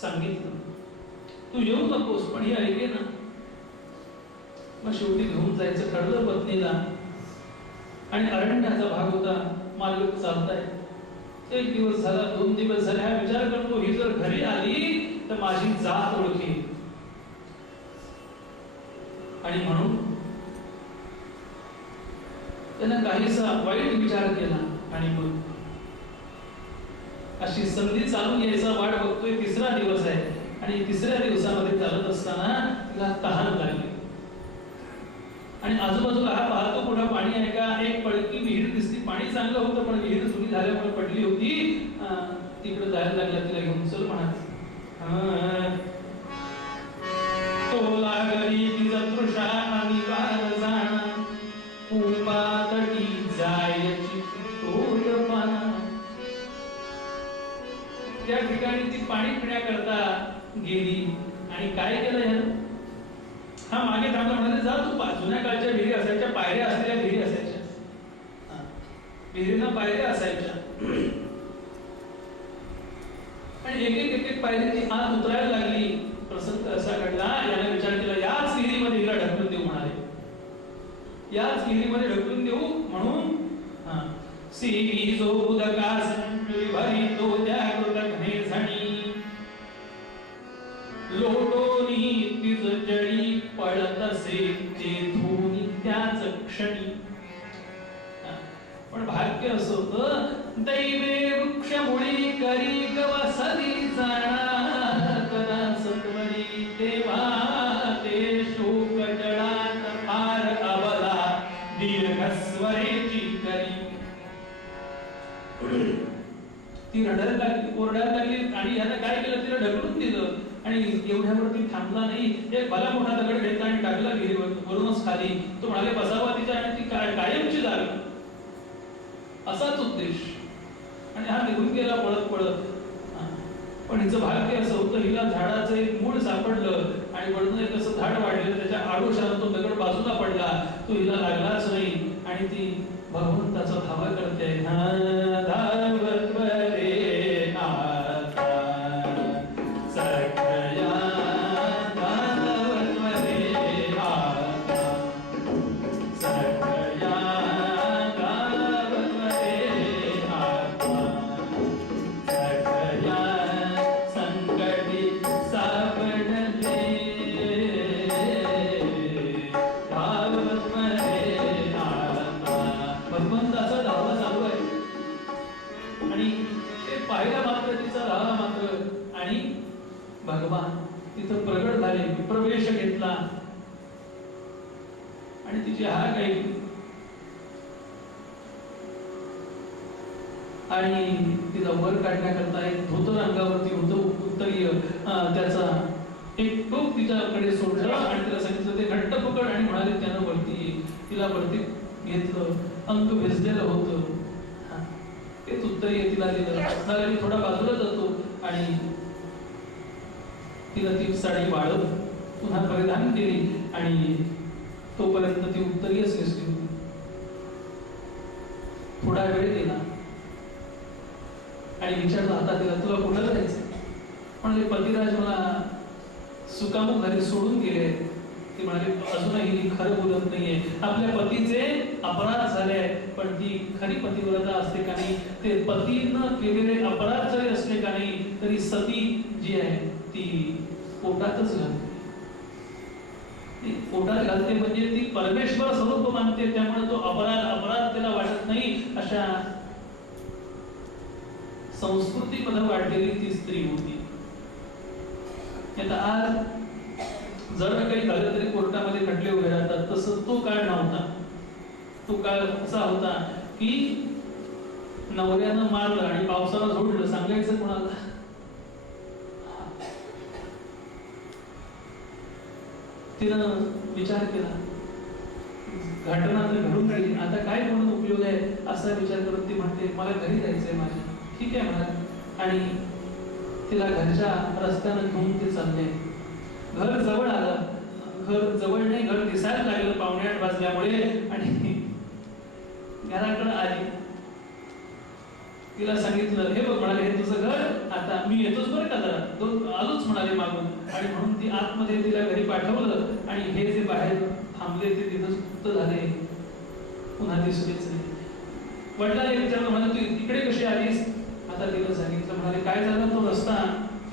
सांगितलं तू येऊ नकोस, पण ही ऐके ना. मग शेवटी घेऊन जायचं ठरलं पत्नीला. आणि अरण्याचा भाग होता, मार्ग चालताय. 1 दिवस झाला, 2 दिवस झाले, हा विचार करतो ही जर घरी आली तर माझी जात ओळखी. आणि म्हणून त्यानं काहीसा वाईट विचार केला. आणि मग अशी संधी चालून यायचा वाट बघतोय. 3रा दिवस आहे आणि 3ऱ्या दिवसामध्ये चालत असताना तिला तहान लागली. आणि आजूबाजूला हा पाहतो कुठं पाणी आहे का. एक पडकी विहीर दिसती. पाणी चांगलं होतं पण विहीर जुनी झाल्यामुळे पडली होती. तिकडे जायला लागला. तिला घेऊन चल म्हणा. तो लागली तिचा तृषा आणि वार जाणा, उमा तटी जायची तोय पाना. त्या ठिकाणी ती पाणी पिण्याकरता गेली. आणि काय केलं यानं, हा मागे थांबला. म्हणाले जा तू. जुन्या काळच्या विहिरी असायच्या, पायऱ्या असलेल्या विहिरी असायच्या. विहिरींना पायऱ्या असायच्या आणि एक पायरी ती आत उतरायला लागली. प्रसंग असा घडला, याने विचार केला याच विहिरीमध्ये हिला ढकलून देऊ म्हणाले. याच विहिरीमध्ये ढकलून देऊ म्हणून सी जो उदकास भरी तो त्या कृतघ्ने झणी, लोटोनी तिज जळी पळत असे तेथून त्याच क्षणी. पण भाग्य असं होतं, दैवे वृक्ष मुळी करी गवसली जाणार कदा सत्वरी, तेव्हा ते शोक जळात फार अबला दीर्घस्वरेची करी. ती रडायला लागली, ओरडायला लागली. आणि यानं काय केलं, तिला ढकलून दिलं. आणि एवढ्यावरती थांबला नाही. एक भला मोठा दगड घेतला आणि टाकला विहिरीवर, वरूनच खाली. तो म्हणाले बसावा तिच्या आणि ती कायमची जावी, असाच उद्देश. आणि हा निघून गेला पळत पळत. पण हिचं भाग्य असं होतं, हिला झाडाचं एक मूळ सापडलं आणि वळून एक असं झाड वाढलेलं, त्याच्या आडोशाला तो दगड बाजूला पडला. तो हिला लागलाच नाही. आणि ती भगवंताचा धावा करते. धावत बरे आता सखया, धावत बरे आता सखया, धावत बरे आता सखया, संकटी सापडले धावत बरे आता. भगवंताचा धावा चालू आहे. आणि ते पाहिला मात्र तिचा धावा मात्र. आणि भगवान तिथं प्रगट झाले, प्रवेश घेतला आणि तिची हाक ऐकली. आणि तिला वर काढण्याकरता एक धोतर अंगावरती होतं उत्तरीय, त्याचा एक टोक तिच्याकडे सोडलं आणि तिला सांगितलं ते घट्ट पकड. आणि म्हणाले त्यानं वरती, तिला वरती घेतलं. अंग भिजलेलं होतं, तेच उत्तरीय तिला दिलं. मी थोडा बाजूला जातो आणि तिला ती साडी वाढव पुन्हा परिधान केली. आणि तोपर्यंत ती उत्तरीयच नेसली होती. थोडा वेळ गेला आणि विचारलं आता तिला तुला कुठं जायचं. म्हणजे पतिराज मला सुकामुख घरी सोडून गेले. ती म्हणाली अजूनही खरं बोलत नाहीये. आपल्या पतीचे अपराध झाले पण ती खरी पतिव्रता असते का नाही. ते पतीनं केलेले अपराध जरी असले का नाही तरी सती जी आहे ती पोटातच घालते. ती पोटात घालते म्हणजे ती परमेश्वर स्वरूप मानते. त्यामुळे तो अपराध तिला वाटत नाही. अशा संस्कृतीमध्ये वाढलेली ती स्त्री होती. आता आज जर काही झालं तरी कोर्टामध्ये खटले उभे राहतात, तसं तो काळ नव्हता. तो काळ असा होता की नवऱ्यानं मारलं आणि पावसाला झोडलं, सांगायचं कोणाला. तिनं विचार केला, घटना तर घडून गेली, आता काय म्हणून उपयोग आहे असा विचार करत ती म्हणते मला घरी जायचंय माझ्या. ठीक आहे म्हणा. आणि तिला घरच्या रस्त्यानं घेऊन ते चालले. घर जवळ आलं. घर जवळ नाही, घर दिसायला लागलं 7:45 वाजल्यामुळे. आणि घराकडे आली तिला सांगितलं, हे बघ म्हणाले, हे तुझं घर, आता मी येतोच बरं का जरा, आलोच म्हणाले मागून. आणि म्हणून ती आतमध्ये तिला घरी पाठवलं आणि हे जे बाहेर थांबले ते तिथं सुप्त झाले, पुन्हा दिसलेच नाही. वडिलांनी विचारलं, म्हणाले तू इकडे कशी आलीस? आता तिला सांगितलं, म्हणाले काय झालं, तो रस्ता,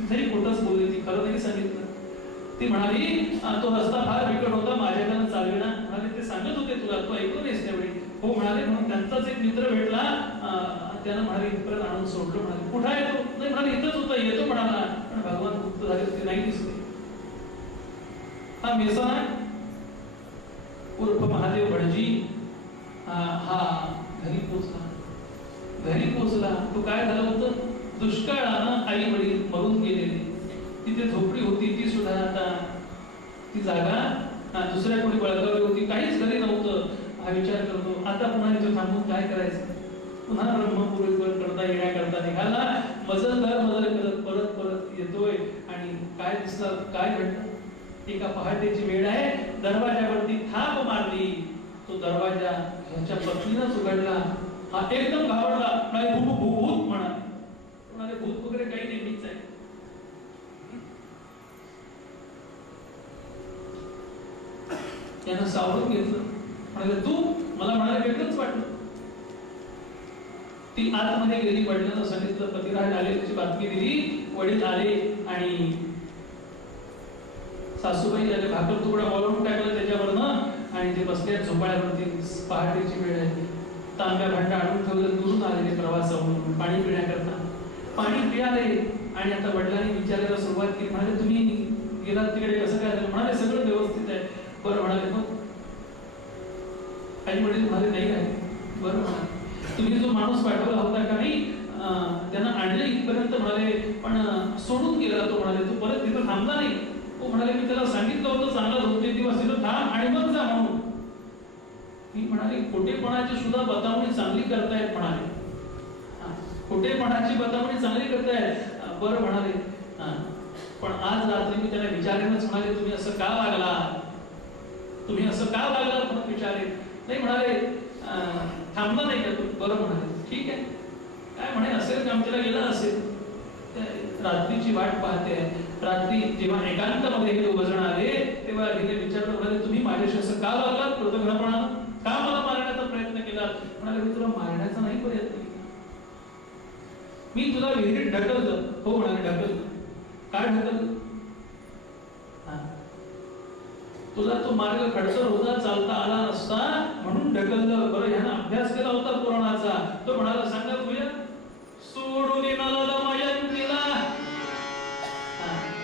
तरी खोटंच बोलली, ती खरं नाही सांगितलं. ती म्हणाली, तो रस्ता फार बिकट होता, माझ्याकडे चालवेना. म्हणाले ते सांगत होते तुला, तू ऐकलं नाहीस त्यावेळी? हो म्हणाले. म्हणून त्यांचाच एक मित्र भेटला, त्यानं म्हणाले इथपर्यंत आणून सोडलं. म्हणाले कुठं आहे तो? नाही म्हणाले इथंच होता, येतो म्हणाला, पण भगवान गुप्त झाले, ते नाही दिसले. हा मेसना उर्फ महादेव भटजी हा घरी पोचला. तो काय झालं होतं, दुष्काळानं आई वडील मरून गेलेले, तिथे झोपडी होती, ती सुद्धा आता ती जागा दुसऱ्या कोणी बळकावली होती, काहीच घरी नव्हतं. हा विचार करतो, आता पुन्हा इथं थांबून काय करायचं? पुन्हा ब्रह्मपुरी करता येण्याकरता निघाला. मजल करत परत येतोय आणि काय दिसलं, काय घडलं? एका पहाटेची वेळ आहे, दरवाजावरती थाप मारली. तो दरवाजा ह्याच्या पत्नीनंच उघडला. हा एकदम घाबरला, नाही भूत म्हणाले भूत वगैरे काही नेहमीच आहे. त्यानं सावरून घेतलं, म्हणाले तू? मला म्हणाले वेगळंच वाटलं. ती आतमध्ये गेली, वडिलांना सांगितलं, पतिराज आले, त्याची बातमी दिली. वडील आले आणि सासूबाई आले, भाकर तुकडा वळवून टाकला त्याच्यावरनं आणि ते बसल्या झोपाळ्यावरती. पहाटेची वेळ आहे, तांब्या भांडा आणून ठेवलं, दुरून आलेले प्रवासावरून पाणी पिण्याकरता. पाणी पियाले आणि आता वडिलांनी विचारायला सुरुवात केली, म्हणाले तुम्ही गेलात तिकडे, कसं काय झालं? म्हणाले सगळं व्यवस्थित आहे. बरं म्हणाले, मग आई वडील म्हणाले नाही आहे. बरं म्हणाले, तुम्ही जो माणूस पाठवला होता का नाही, त्यांना आणले इथपर्यंत म्हणाले, पण सोडून गेला तो. म्हणाले तू परत तिथं थांबला नाही? तो म्हणाले मी त्याला सांगितलं होतं चांगला 2-3 दिवस तिथं थांब आणि मग जा म्हणून. मी म्हणाले खोटेपणाची सुद्धा बतावणी चांगली करतायत म्हणाले, खोटेपणाची बतावणी चांगली करतायत. बरं म्हणाले, पण आज रात्री मी त्याला विचारेनच. म्हणाले तुम्ही असं का वागला, तुम्ही असं का वागला म्हणून विचारे. नाही म्हणाले थांबला नाही का तू? बरं म्हणाले, ठीक आहे. काय म्हणे असेल आमच्याला गेला असेल, रात्रीची वाट पाहते. रात्री जेव्हा एकांतामध्ये हे दोघ जण आले तेव्हा हिने विचारलं, म्हणाले तुम्ही माझ्याशी असं का वागलात, कृतज्ञपणानं का मला मारण्याचा प्रयत्न केला? म्हणाले मी तुला मारण्याचा नाही प्रयत्न केला, मी तुला विहिरीत ढकललं. हो म्हणाले ढकललं. काय ढकललं? तुला तो मार्ग खडतर होता, चालता आला नसता म्हणून ढकललं. बरं ह्यानं अभ्यास केला होता पुराणाचा. तो म्हणाला सांगा तुझ्या सोडून येणारा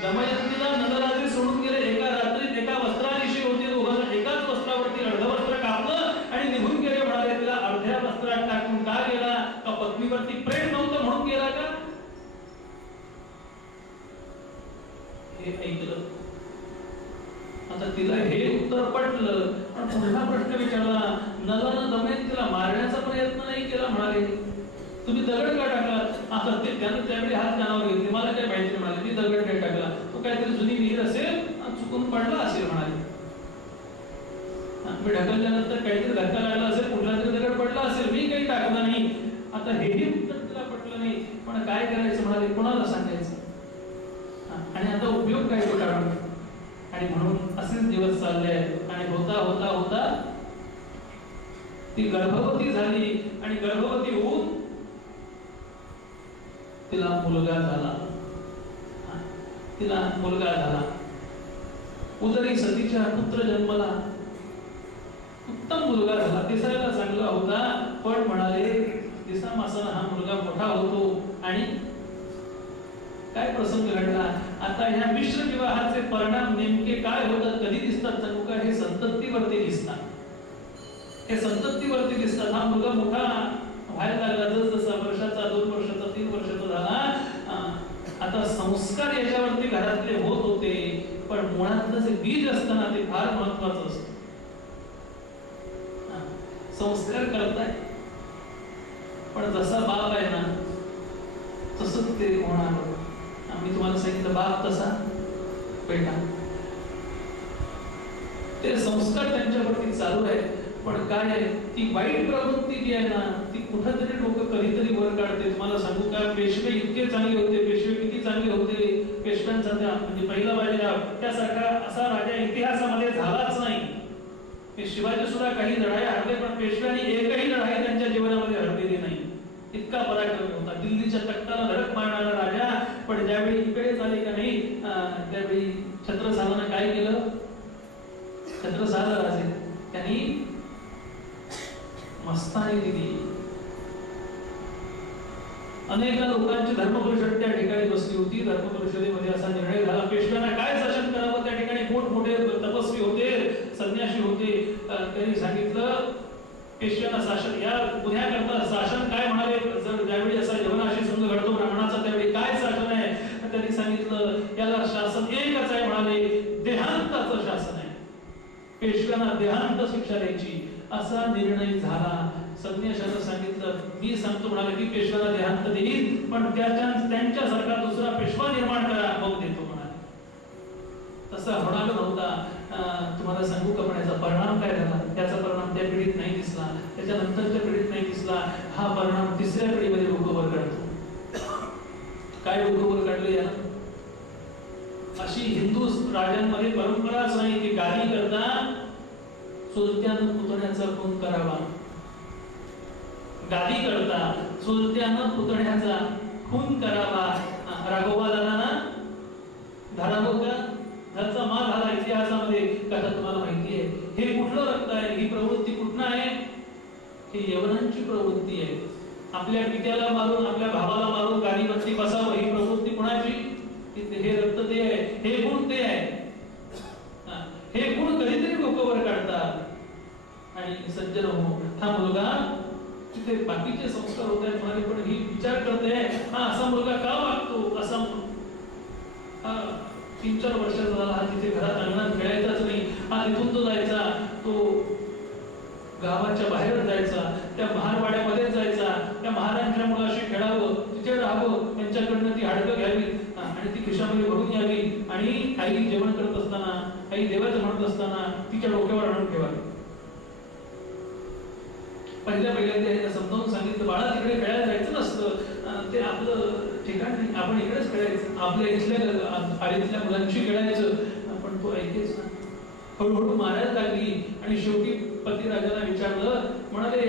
दमयंतीला नलरात्री सोडून गेले. एका रात्रीत एका वस्त्रादिशी होती, दोघांना एकाच वस्त्रावरती अर्धवस्त्र कापलं आणि निघून गेले. म्हणाले तिला अर्ध्या वस्त्रात टाकून का गेला? का पत्नीवरती प्रेम नव्हतं म्हणून गेला का? हे ऐकलं. आता तिला हे उत्तर पटलं, पण पुन्हा प्रश्न विचारला, नलानं दमयंतीला मारण्याचा प्रयत्न नाही केला. म्हणाले तुम्ही दगड का टाकलात? आता ते त्यानं त्यावेळी हात कानावर घेतले, मला काय माहिती. म्हणाले मी दगड काय टाकला, तो काहीतरी जुनी विहीर असेल, चुकून पडला असेल. म्हणाले मी ढकलल्यानंतर काहीतरी धक्का लागला असेल, कुठला तरी दगड पडला असेल, मी काही टाकला नाही. आता हेही उत्तर तिला पटलं नाही, पण काय करायचं? म्हणाले कोणाला सांगायचं आणि आता उपयोग काय तो काढून? आणि म्हणून असेच दिवस चालले आहेत. आणि होता होता होता ती गर्भवती झाली आणि गर्भवती होऊन तिला मुलगा झाला. तिला मुलगा झाला. उदरी सतीच्या पुत्र जन्मला. उत्तम मुलगा झाला, दिसायला चांगला होता. पण म्हणाले दिसा मासाला हा मुलगा मोठा होतो आणि काय प्रसंग घडला. आता ह्या मिश्र विवाहाचे परिणाम नेमके काय होतात, कधी दिसतात? जणू काय हे संततीवरती दिसतात. हे संततीवरती दिसतात. हा मुलगा मोठा व्हायला लागला, जसजसा वर्षाचा, 2 वर्षाचा, 3 वर्षाचा झाला. आता संस्कार याच्यावरती घरातले होत होते, पण मुळातलं जे बीज असतं ना ते फार महत्वाचं असतं. संस्कार करताय, पण जसा बाप आहे ना तसंच ते होणार. मी तुम्हाला सांगितलं बाप तसा बेटा, ते संस्कार त्यांच्यावरती चालू आहे. पण काय आहे ती वाईट प्रवृत्ती जी आहे ना ती कुठंतरी लोक कधीतरी वर काढते. तुम्हाला सांगू का, पेशवे इतके चांगले होते, पेशवे किती चांगले होते, पेशव्यांचा त्या म्हणजे पहिला बाजीराव त्यासारखा असा राजा इतिहासामध्ये झालाच नाही. शिवाजी सुद्धा काही लढाया हरले पण पेशव्यांनी एकही लढाई त्यांच्या जीवनामध्ये हरलेली नाही. इतका पराक्रमी होता, दिल्लीच्या तख्ताला धडक मारणारा राजा. पण ज्यावेळी इकडे झाले का नाही त्यावेळी छत्रसालानं काय केलं, छत्रसाल राजे त्यांनी मस्तानी दिली. अनेक लोकांची धर्मपरिषद त्या ठिकाणी बसली होती. धर्मपरिषदेमध्ये असा निर्णय झाला पेशव्यांना काय शासन करावं. त्या ठिकाणी मोठमोठे तपस्वी होते, संन्यासी होते. त्यांनी सांगितलं पेशव्यांना शासन या गुन्ह्याकरता शासन काय म्हणाले. जर ज्यावेळी असा यवनाशी संघ घडतो ब्राह्मणाचा त्यावेळी काय शासन आहे. त्यांनी सांगितलं याला शासन एकच आहे म्हणाले, देहांताचं शासन आहे. पेशव्यांना देहांत शिक्षा द्यायची असा निर्णय झाला. संन्याशानं सांगितलं मी सांगतो म्हणाले की पेशव्याला देहांत देईल पण त्यांच्यासारखा दुसरा पेशवा निर्माण करा मग देतो म्हणाले. तसा होणार नव्हता. तुम्हाला सांगू का पण याचा परिणाम काय झाला. त्याचा परिणाम त्या पिढीत नाही दिसला, त्याच्यानंतरच्या पिढीत नाही दिसला. हा परिणाम तिसऱ्या पिढीमध्ये लोक वर काढतो. काय लोक वर काढले या अशी हिंदू राजांमध्ये परंपराच नाही की गादी करता चुलत्यानं पुतण्याचा खून करावा. गादी करता चुलत्यानं पुतण्याचा खून करावा. राघोबा दादांना धरावं का, त्याचा मार झाला इतिहासामध्ये का तुम्हाला माहिती आहे. हे कुठलं रक्त आहे, ही प्रवृत्ती कुठनं आहे, ही यवनांची प्रवृत्ती आहे. आपल्या पित्याला मारून आपल्या भावाला मारून गादीवरती बसावं ही प्रवृत्ती कुणाची. हे रक्त ते आहे, हे गुण ते आहे. हे गुण कधीतरी लोक वर काढतात. आणि सज्जन हो हा मुलगा तिथे बाकीचे संस्कार होत आहेत म्हणाले पण ही विचार करते हा असा मुलगा का वागतो. असा 3-4 वर्षाचा झाला हा तिथे घरात अंगणात खेळायचाच नाही. हा तिथून तो जायचा, तो गावाच्या बाहेर जायचा, त्या महारवाड्यामध्ये जायचा, त्या महाराजांच्या मुलाशी खेळावं, तिथे राहावं, त्यांच्याकडनं ती हाडकं घ्यावी आणि ती खिशामध्ये भरून यावी आणि आई जेवण करत असताना, आई देवाचं म्हणत असताना तिच्या डोक्यावर आणून ठेवावी. पहिल्यांदा समजावून सांगितलं बाळा तिकडे खेळायला जायचं नसतं, ते आपलं ठिकाण नाही, आपण इकडेच खेळायचं, आपल्या इथल्या आडीतल्या मुलांशी खेळायचं. पण तो ऐकेच ना, हळूहळू मारायला लागली आणि शेवटी पतिराजाला विचारलं म्हणाले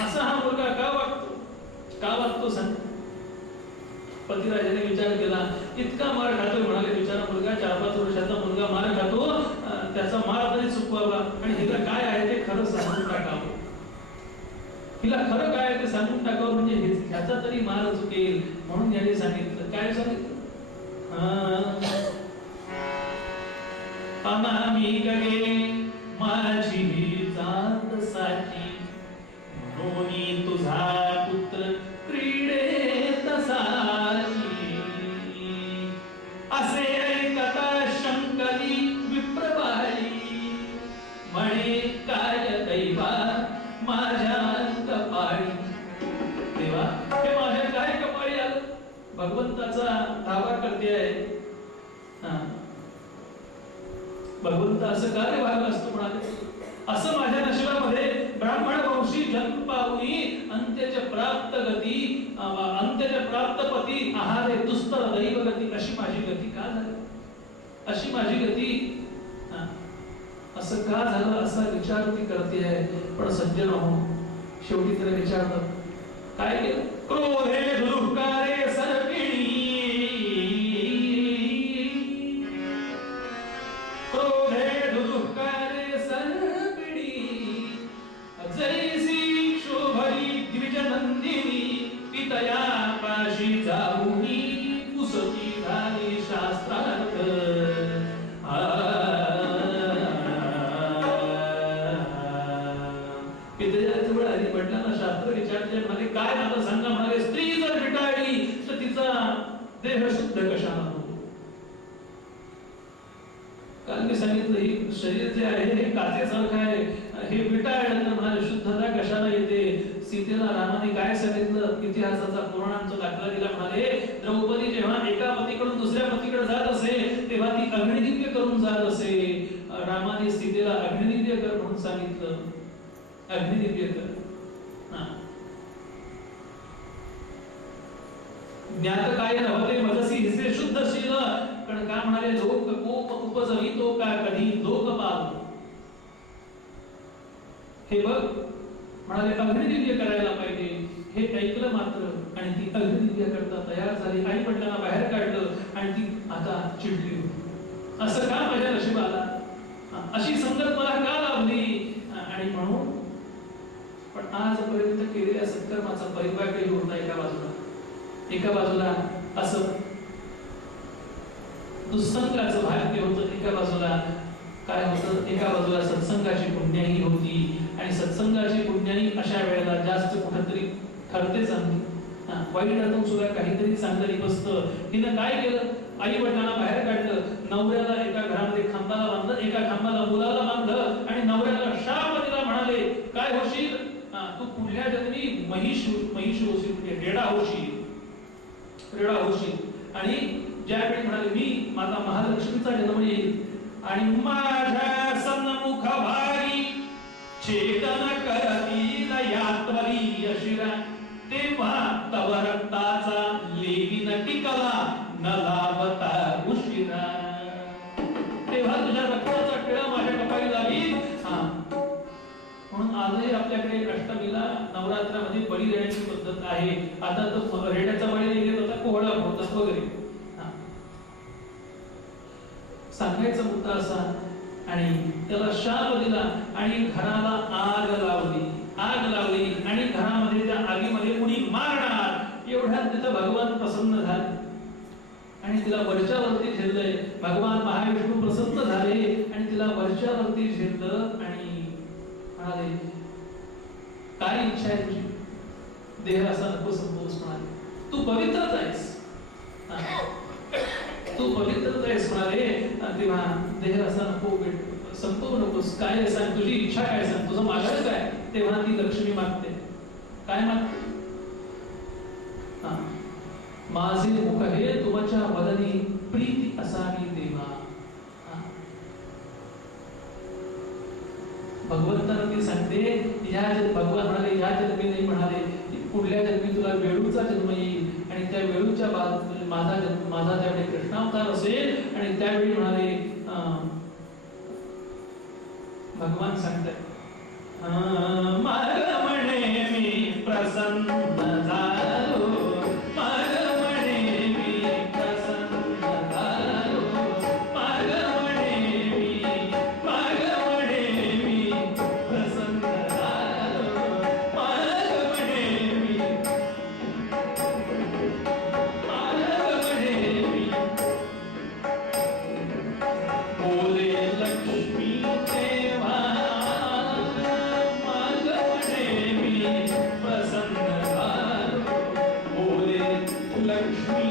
असा हा मुलगा का वागतो सांग. पतिराजाने विचार केला इतका मार खातोय म्हणाले बिचारा मुलगा 4-5 वर्षाचा मुलगा मार खातो, त्याचा मार तरी चुकवावा आणि हिला काय आहे ते खरं सांगून टाकावं. हिला खरं काय ते सांगून टाकावं म्हणजे ह्याचा तरी मार चुकेल म्हणून याने सांगितलं. काय सांगितलं, अनामिक गे माझी जात साठी म्हणून तुझा पुत्र क्रीडेत साची. असे ऐकता शंकरी विप्रबाली म्हणे काय दैवा माझ्या कपाळी. देवा हे माझ्या काय कपाळी आलं. भगवंताचा दावा करते आहे. भगवंत असं का रे वागलं असतं म्हणाले. असं माझ्या नशिबामध्ये ब्राह्मण वंशी जन्म पाहुनी अंत्यचे प्राप्त पती आहारे दुस्तर दैव गती. अशी माझी गती का झाली, अशी माझी गती असं का झालं असा विचार ती करते आहे. पण सज्जन हो शेवटी तिला विचारलं काय केलं. क्रोधे दुःखारे सर्पिणी पितया पाशी जाऊनी पुसती झाली शास्त्रार्थ. पितयाच्या वेळ आधी म्हटलं शास्त्र विचारले म्हणाले काय आता सांगा म्हणाले स्त्री जर विटाळली तर तिचा देह शुद्ध कशाला होतो. काल मी सांगितलं ही शरीर जे आहे हे काचेसारखं आहे, हे विटाळलं तर म्हणाले शुद्धता कशाला येते. सीतेला रामाने काय सांगितलं, इतिहासाचा पुराणांचा दाखला दिला. म्हणाले द्रौपदी जेव्हा एका पतीकडून दुसऱ्या पतीकडे जात असे तेव्हा ती अग्निदिव्य करून जात असे. रामाने सीतेला अग्निदिव्य कर म्हणून सांगितलं. अग्निदिव्य कर. ज्ञात काय नव्हते मजसी हिचे शुद्धशील. पण का म्हणाले लोक कोप उपजवितो का कधी लोक पाल. हे बघ म्हणाले अग्निदिव्य करायला पाहिजे. हे ऐकलं मात्र आणि ती अग्निदिव्य करता तयार झाली. आई वडिलांना बाहेर काढलं आणि ती आता चिडली होती. असं का माझ्या नशिबाला, अशी संगत मला का लाभली. आणि म्हणून पण आजपर्यंत केलेल्या सत्कर्माचा परिपाक काही होत नाही. एका बाजूला असं दुःसंगाचं भाग्य होतं, एका बाजूला काय होतं, एका बाजूला सत्संगाची पुण्याई होती. आणि सत्संगाची पुण्याई अशा वेळेला जास्त कुठेतरी ठरते चांगली. वाईट अर्थून सुद्धा काहीतरी चांगलं निपजतं. हिनं काय केलं, आई वडिलांना बाहेर काढलं, नवऱ्याला एका घरामध्ये खांबाला बांधलं, एका खांबाला मुलाला बांधलं आणि नवऱ्याला शाप दिला. म्हणाले काय होशील तू, पुढल्या जन्मी महिष होशील, म्हणजे रेडा होशील. आणि ज्यावेळी म्हणाले मी माता महालक्ष्मीचा जन्म येईल आणि माझ्या सन्मुख भागी चेतन करतील यात्वरी अशिरा, तेव्हा तव रक्ताचा लेविन टिकला न लाभता उशिरा. तेव्हा तुझ्या रक्ताचा टिळा माझ्या कपाळी लागेल. म्हणून आजही आपल्याकडे अष्टमीला नवरात्रामध्ये बळी देण्याची पद्धत आहे. आता तो रेड्याचा बळी नाही घेत होता, कोहळा होतात वगैरे. सांगायचा मुद्दा असा, आणि त्याला शाप दिला आणि घराला आग लावली आणि घरामध्ये त्या आगीमध्ये उडी मारणार. एवढ्यात तिथं भगवान प्रसन्न झाले आणि तिला वरच्यावरती झेललंय. भगवान महाविष्णू प्रसन्न झाले आणि तिला वरच्यावरती झेललं आणि म्हणाले काय इच्छा आहे तुझी. देह असा नको संपवूस म्हणाले, तू पवित्रच आहेस, तू पवित्रच आहेस म्हणाले. तेव्हा देह असा नको संपवू नकोस. काय सांग, तुझी इच्छा काय सांग, तुझं मागायचं काय. तेव्हा ती लक्ष्मी मागते. काय मागते, माझे मुख हे तुमच्या वदनी प्रीती असावी देवा. भगवंताला ती सांगते, भगवान म्हणाले या जन्मी नाही, म्हणाले पुढल्या जन्मी तुला वेळूचा जन्म येईल आणि त्या वेळूच्या माझा त्यावेळी कृष्णावतार असेल. आणि त्यावेळी म्हणाले भगवान सांगतात माग म्हणे मी प्रसन्न झालो, माग म्हणे मी प्रसन्न झालो, माग म्हणे मी प्रसन्न झालो, माग म्हणे मी बोले लक्ष्मी तेव्हा प्रसन्न झालो, बोले लक्ष्मी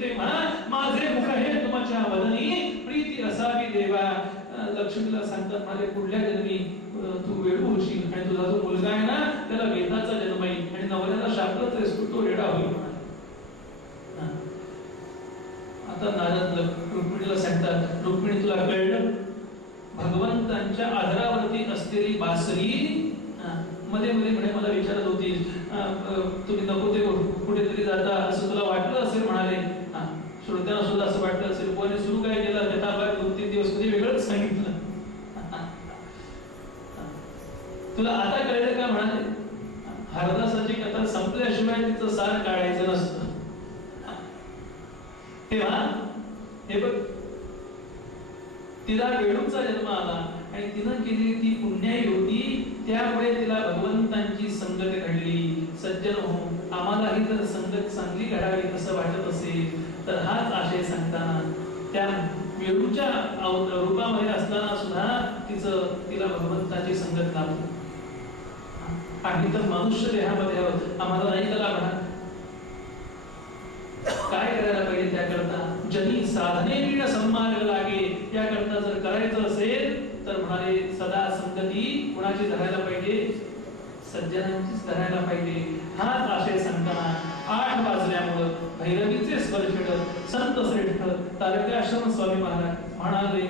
तेव्हा माझे मुख हे तुमच्या वदनी, माझे मुख हे तुमच्या लक्ष्मीला सांगतात माझे पुढल्या जन्मी तू वेळू होशील आणि तुझा जो मुलगा आहे ना त्याला वेदाचा जन्म येईल आणि नवऱ्याला शापलच आहेस तो रेडा होईल. आता नारद रुक्मिणीला सांगतात रुक्मिणी तुला कळलं भगवंतांच्या आधारावरती असलेली बासरी मध्ये मध्ये म्हणे मला विचारत होती तुम्ही नको ते कुठेतरी जाता असं तुला वाटलं असेल म्हणाले. श्रोत्यांना सुद्धा असं वाटलं असेल कोणी सुरू काय केलं त्याचा 2-3 दिवस मध्ये वेगळंच सांगितलं. तुला आता कळलं का म्हणाले हरदासाची कथा संपल्याशिवाय तिचं सार काढायचं नसतं. तेव्हा हे बघ, तिला वेळूचा जन्म आला आणि तिनं केलेली ती पुण्याई होती, त्यामुळे तिला भगवंतांची संगत घडली. सज्जन हो, आम्हालाही जर संगत चांगली घडावी असं वाटत असेल तर हाच आशय सांगताना त्या वेळूच्या रूपामध्ये असताना सुद्धा तिला भगवंताची संगत लाभली. आम्ही तर मनुष्य देहामध्ये आहोत, आम्हाला नाही का लाभणार? काय करायला पाहिजे त्याकरता? जनी साधने विण सन्मार्ग लागे, याकरता जर करायचं असेल तर म्हणाले सदा संगती कुणाची धरायला पाहिजे? सज्जनांचीच धरायला पाहिजे. हाच आशय सांगताना 8 वाजल्यामुळं भैरवीचे स्वर छेडत संत श्रेष्ठ तारकाश्रम स्वामी महाराज म्हणाले,